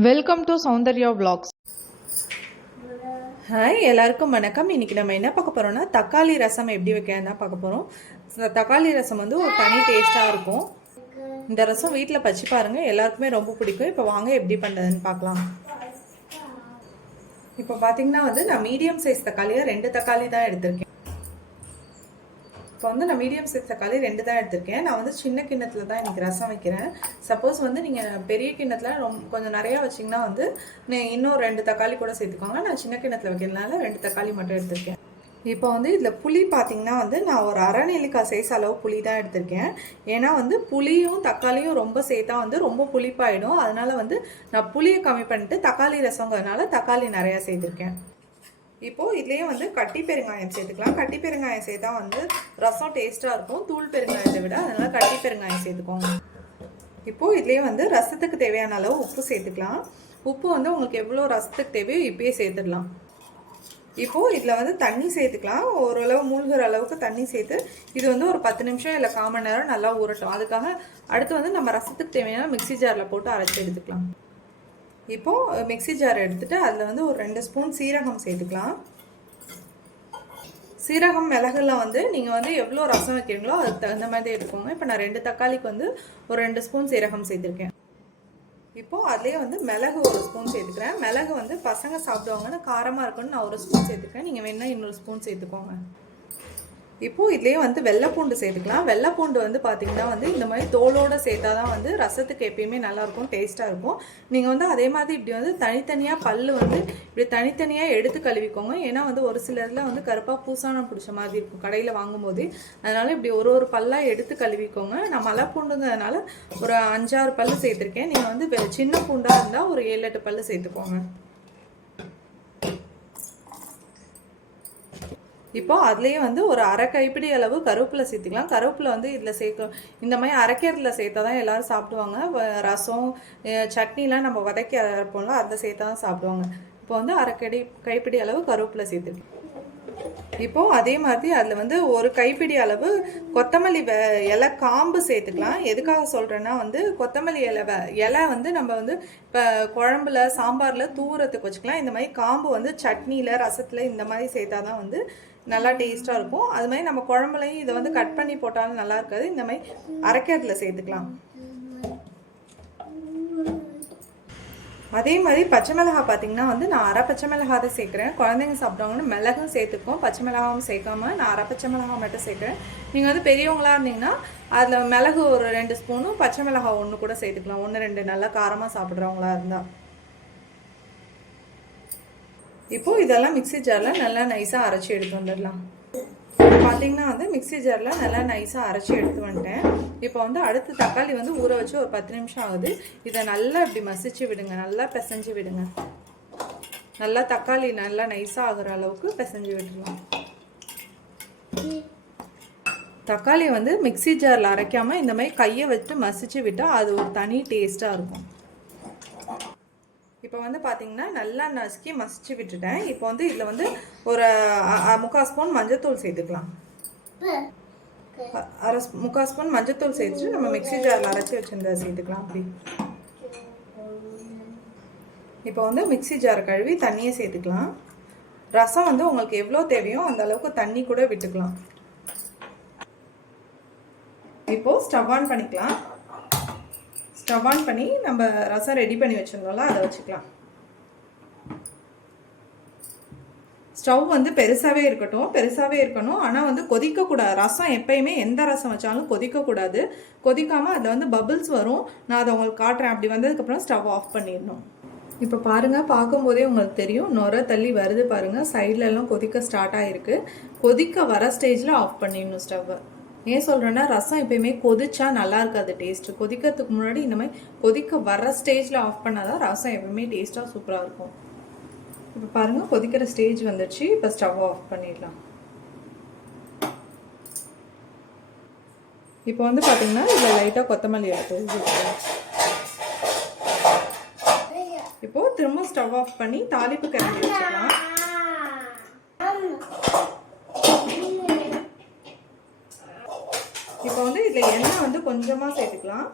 Welcome to Soundarya vlogs. Hi எல்லாருக்கும் வணக்கம். இன்னைக்கு நம்ம என்ன பார்க்க போறோம்னா தக்காளி ரசம் எப்படி வைக்கலாம் தான் பார்க்க போறோம் தக்காளி ரசம் வந்து ஒரு தனி டேஸ்டா இருக்கும். இந்த ரசம் வீட்டில் பச்சு பாருங்க எல்லாருக்குமே ரொம்ப பிடிக்கும். இப்போ வாங்க எப்படி பண்ணுறதுன்னு பார்க்கலாம். இப்போ பார்த்தீங்கன்னா வந்து நான் மீடியம் சைஸ் தக்காளியாக ரெண்டு தக்காளி தான் எடுத்திருக்கேன். இப்போ வந்து நான் மீடியம் சைஸ் தக்காளி ரெண்டு தான் எடுத்திருக்கேன். நான் வந்து சின்ன கிண்ணத்தில் தான் எனக்கு ரசம் வைக்கிறேன். சப்போஸ் வந்து நீங்கள் பெரிய கிண்ணத்தில் ரொம்ப கொஞ்சம் நிறையா வச்சிங்கன்னா வந்து நீ இன்னும் ரெண்டு தக்காளி கூட சேர்த்துக்கோங்க. நான் சின்ன கிண்ணத்தில் வைக்கிறதுனால ரெண்டு தக்காளி மட்டும் எடுத்திருக்கேன். இப்போ வந்து இதில் புளி பார்த்திங்கன்னா வந்து நான் ஒரு அரை நெல்லிக்காய் சைஸ் அளவு புளி தான் எடுத்திருக்கேன். ஏன்னா வந்து புளியும் தக்காளியும் ரொம்ப சேர்த்தா வந்து ரொம்ப புளிப்பாயிடும். அதனால் வந்து நான் புளியை கம்மி பண்ணிட்டு தக்காளி ரசங்கிறதுனால தக்காளி நிறையா சேர்த்துருக்கேன். இப்போது இதுலேயே வந்து கட்டி பெருங்காயம் சேர்த்துக்கலாம். கட்டி பெருங்காயம் சேர்த்தா வந்து ரசம் டேஸ்ட்டாக இருக்கும். தூள் பெருங்காயத்தை விட அதனால கட்டி பெருங்காயம் சேர்த்துக்கோங்க. இப்போது இதுலேயே வந்து ரசத்துக்கு தேவையான அளவு உப்பு சேர்த்துக்கலாம். உப்பு வந்து உங்களுக்கு எவ்வளோ ரசத்துக்கு தேவையோ இப்பயே சேர்த்துடலாம். இப்போது இதில் வந்து தண்ணி சேர்த்துக்கலாம். ஓரளவு மூழ்கிற அளவுக்கு தண்ணி சேர்த்து இது வந்து ஒரு பத்து நிமிஷம் இல்லை கால் மணி நேரம் நல்லா ஊறட்டும். அதுக்காக அடுத்து வந்து நம்ம ரசத்துக்கு தேவையான மிக்ஸி ஜாரில் போட்டு அரைச்சி எடுத்துக்கலாம். இப்போது மிக்ஸி ஜார் எடுத்துகிட்டு அதில் வந்து ஒரு ரெண்டு ஸ்பூன் சீரகம் சேர்த்துக்கலாம். சீரகம் மிளகுலாம் வந்து நீங்கள் வந்து எவ்வளோ ரசம் வைக்கிறீங்களோ அதுக்கு தகுந்த மாதிரி எடுத்துக்கோங்க. இப்போ நான் ரெண்டு தக்காளிக்கு வந்து ஒரு ரெண்டு ஸ்பூன் சீரகம் சேர்த்துருக்கேன். இப்போது அதுலேயே வந்து மிளகு ஒரு ஸ்பூன் சேர்த்துக்கிறேன். மிளகு வந்து பசங்க சாப்பிடுவாங்கன்னு காரமாக இருக்குன்னு நான் ஒரு ஸ்பூன் சேர்த்துக்கிறேன். நீங்கள் வேணால் இன்னொரு ஸ்பூன் சேர்த்துக்கோங்க. இப்போது இதுலேயே வந்து வெள்ளைப்பூண்டு சேர்த்துக்கலாம். வெள்ளைப்பூண்டு வந்து பார்த்தீங்கன்னா வந்து இந்த மாதிரி தோலோடு சேர்த்தா தான் வந்து ரசத்துக்கு எப்பயுமே நல்லாயிருக்கும் டேஸ்ட்டாக இருக்கும். நீங்கள் வந்து அதே மாதிரி இப்படி வந்து தனித்தனியாக பல் வந்து இப்படி தனித்தனியாக எடுத்து கழுவிக்கோங்க. ஏன்னா வந்து ஒரு சிலரில் வந்து கருப்பாக பூசானம் பிடிச்ச மாதிரி இருக்கும் கடையில் வாங்கும்போது. அதனால் இப்படி ஒரு ஒரு பல்லாக எடுத்து கழுவிக்கோங்க. நான் மலை பூண்டுங்கிறதுனால ஒரு அஞ்சாறு பல் சேர்த்துருக்கேன். நீங்கள் வந்து வெ- சின்ன பூண்டாக இருந்தால் ஒரு ஏழு எட்டு பல் சேர்த்துக்கோங்க. இப்போ அதுலேயே வந்து ஒரு அரை கைப்பிடி அளவு கருவேப்பிலை சேர்த்துக்கலாம். கருவேப்பிலை வந்து இதில் சேர்க்க இந்த மாதிரி அரைக்கிறதுல சேர்த்தா தான் எல்லோரும் சாப்பிடுவாங்க. வ- ரசம் சட்னிலாம் நம்ம வதக்கி அரைப்போம்ல அதில் சேர்த்தா தான் சாப்பிடுவாங்க. இப்போ வந்து அரை கடி கைப்பிடி அளவு கருவேப்பிலை சேர்த்துக்கலாம். இப்போது அதே மாதிரி அதில் வந்து ஒரு கைப்பிடி அளவு கொத்தமல்லி வெ இலை காம்பு சேர்த்துக்கலாம். எதுக்காக சொல்கிறேன்னா வந்து கொத்தமல்லி இலை வெ இலை வந்து நம்ம வந்து இப்போ குழம்புல சாம்பாரில் தூரத்துக்கு வச்சுக்கலாம். இந்த மாதிரி காம்பு வந்து சட்னியில் ரசத்தில் இந்த மாதிரி சேர்த்தா தான் வந்து நல்லா டேஸ்ட்டாக இருக்கும். அது மாதிரி நம்ம குழம்புலையும் இதை வந்து கட் பண்ணி போட்டாலும் நல்லா இருக்காது. இந்த மாதிரி அரைக்கிறதுல சேர்த்துக்கலாம். அதே மாதிரி பச்சை மிளகா பார்த்தீங்கன்னா வந்து நான் அரை பச்சை மிளகா தான் சேர்க்குறேன். குழந்தைங்க சாப்பிட்றாங்கன்னு மிளகும் சேர்த்துக்கும். பச்சை மிளகாவும் சேர்க்காம நான் அரை பச்சை மிளகா மட்டும் சேர்க்குறேன். நீங்கள் வந்து பெரியவங்களா இருந்தீங்கன்னா அதில் மிளகு ஒரு ரெண்டு ஸ்பூனும் பச்சை மிளகா ஒன்று கூட சேர்த்துக்கலாம். ஒன்று ரெண்டு நல்லா காரமாக சாப்பிட்றவங்களா இருந்தால் இப்போது இதெல்லாம் மிக்ஸி ஜாரில் நல்லா நைஸாக அரைச்சி எடுத்து வந்துடலாம். பார்த்தீங்கன்னா வந்து மிக்ஸி ஜாரில் நல்லா நைஸாக அரைச்சி எடுத்து வந்துட்டேன். இப்போ வந்து அடுத்து தக்காளி வந்து ஊற வச்சு ஒரு பத்து நிமிஷம் ஆகுது. இதை நல்லா இப்படி மசிச்சு விடுங்க. நல்லா பிசைஞ்சு விடுங்க. நல்லா தக்காளி நல்லா நைஸாக ஆகிற அளவுக்கு பிசைஞ்சு விட்டுடலாம் தக்காளி வந்து மிக்ஸி ஜாரில் அரைக்காமல் இந்த மாதிரி கையை வச்சு மசிச்சு விட்டால் அது ஒரு தனி டேஸ்ட்டாக இருக்கும். இப்போ வந்து பார்த்தீங்கன்னா நல்லா நசுக்கி மசிச்சு விட்டுட்டேன். இப்போ வந்து இதில் வந்து ஒரு முக்கால் ஸ்பூன் மஞ்சத்தூள் சேர்த்துக்கலாம். அரை முக்கால் ஸ்பூன் மஞ்சத்தூள் சேர்த்துட்டு நம்ம மிக்ஸி ஜாரில் அரைச்சி வச்சிருந்தா சேர்த்துக்கலாம் அப்படி. இப்போ வந்து மிக்ஸி ஜார் கழுவி தண்ணியை சேர்த்துக்கலாம். ரசம் வந்து உங்களுக்கு எவ்வளோ தேவையோ அந்த அளவுக்கு தண்ணி கூட விட்டுக்கலாம். இப்போ ஸ்டவ் ஆன் பண்ணிக்கலாம். ஸ்டவ் ஆன் பண்ணி நம்ம ரசம் ரெடி பண்ணி வச்சுருந்தோம்ல அதை வச்சுக்கலாம். ஸ்டவ் வந்து பெருசாகவே இருக்கட்டும் பெருசாகவே இருக்கணும். ஆனால் வந்து கொதிக்கக்கூடாது. ரசம் எப்பயுமே எந்த ரசம் வச்சாலும் கொதிக்கக்கூடாது. கொதிக்காமல் அதில் வந்து பபிள்ஸ் வரும். நான் அதை உங்களுக்கு காட்டுறேன். அப்படி வந்ததுக்கப்புறம் ஸ்டவ் ஆஃப் பண்ணிடணும். இப்போ பாருங்கள் பார்க்கும்போதே உங்களுக்கு தெரியும். நுர தள்ளி வருது பாருங்கள் சைட்லலாம் கொதிக்க ஸ்டார்ட் ஆகிருக்கு கொதிக்க வர ஸ்டேஜில் ஆஃப் பண்ணிடணும் ஸ்டவ்வை. ஏன் சொல்கிறேன்னா ரசம் எப்பயுமே கொதிச்சா நல்லா இருக்காது டேஸ்ட்டு கொதிக்கிறதுக்கு முன்னாடி இந்த மாதிரி கொதிக்க வர ஸ்டேஜில் ஆஃப் பண்ணால் தான் ரசம் எப்பவுமே டேஸ்ட்டாக சூப்பராக இருக்கும். இப்போ பாருங்கள் கொதிக்கிற ஸ்டேஜ் வந்துடுச்சு இப்போ ஸ்டவ் ஆஃப் பண்ணிடலாம். இப்போ வந்து பார்த்தீங்கன்னா இதில் லைட்டாக கொத்தமல்லி எடுத்து இப்போ திரும்ப ஸ்டவ் ஆஃப் பண்ணி தாளிப்பு கிளம்பி வச்சுக்கலாம் இப்போ வந்து இதில் எண்ணெய் வந்து கொஞ்சமாக சேர்த்துக்கலாம்.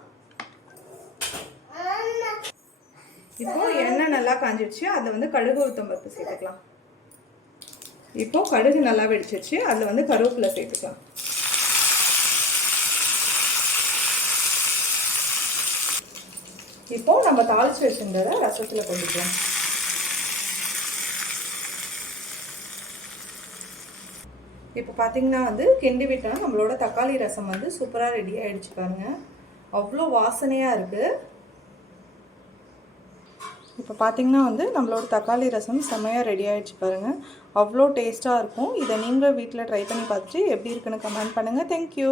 இப்போ எண்ணெய் நல்லா காஞ்சிடுச்சு அதில் வந்து கடுகு உளுத்தம் பருப்பு சேர்த்துக்கலாம். இப்போ கடுகு நல்லா வெடிச்சிருச்சு. அதில் வந்து கருவேப்பிலை சேர்த்துக்கலாம். இப்போ நம்ம தாளிச்சு வச்சிருந்ததை ரசத்தில் கொண்டுக்கலாம் இப்போ பார்த்தீங்கன்னா வந்து கிண்டி விட்டோம்னா நம்மளோட தக்காளி ரசம் வந்து சூப்பராக ரெடி ஆகிடுச்சு பாருங்க. அவ்வளோ வாசனையாக இருக்குது இப்போ பார்த்தீங்கன்னா வந்து நம்மளோட தக்காளி ரசம் செம்மையாக ரெடி ஆகிடுச்சு பாருங்கள் அவ்வளோ டேஸ்ட்டாக இருக்கும். இதை நீங்களும் வீட்டில் ட்ரை பண்ணி பார்த்துட்டு எப்படி இருக்குன்னு கமெண்ட் பண்ணுங்கள் தேங்க்யூ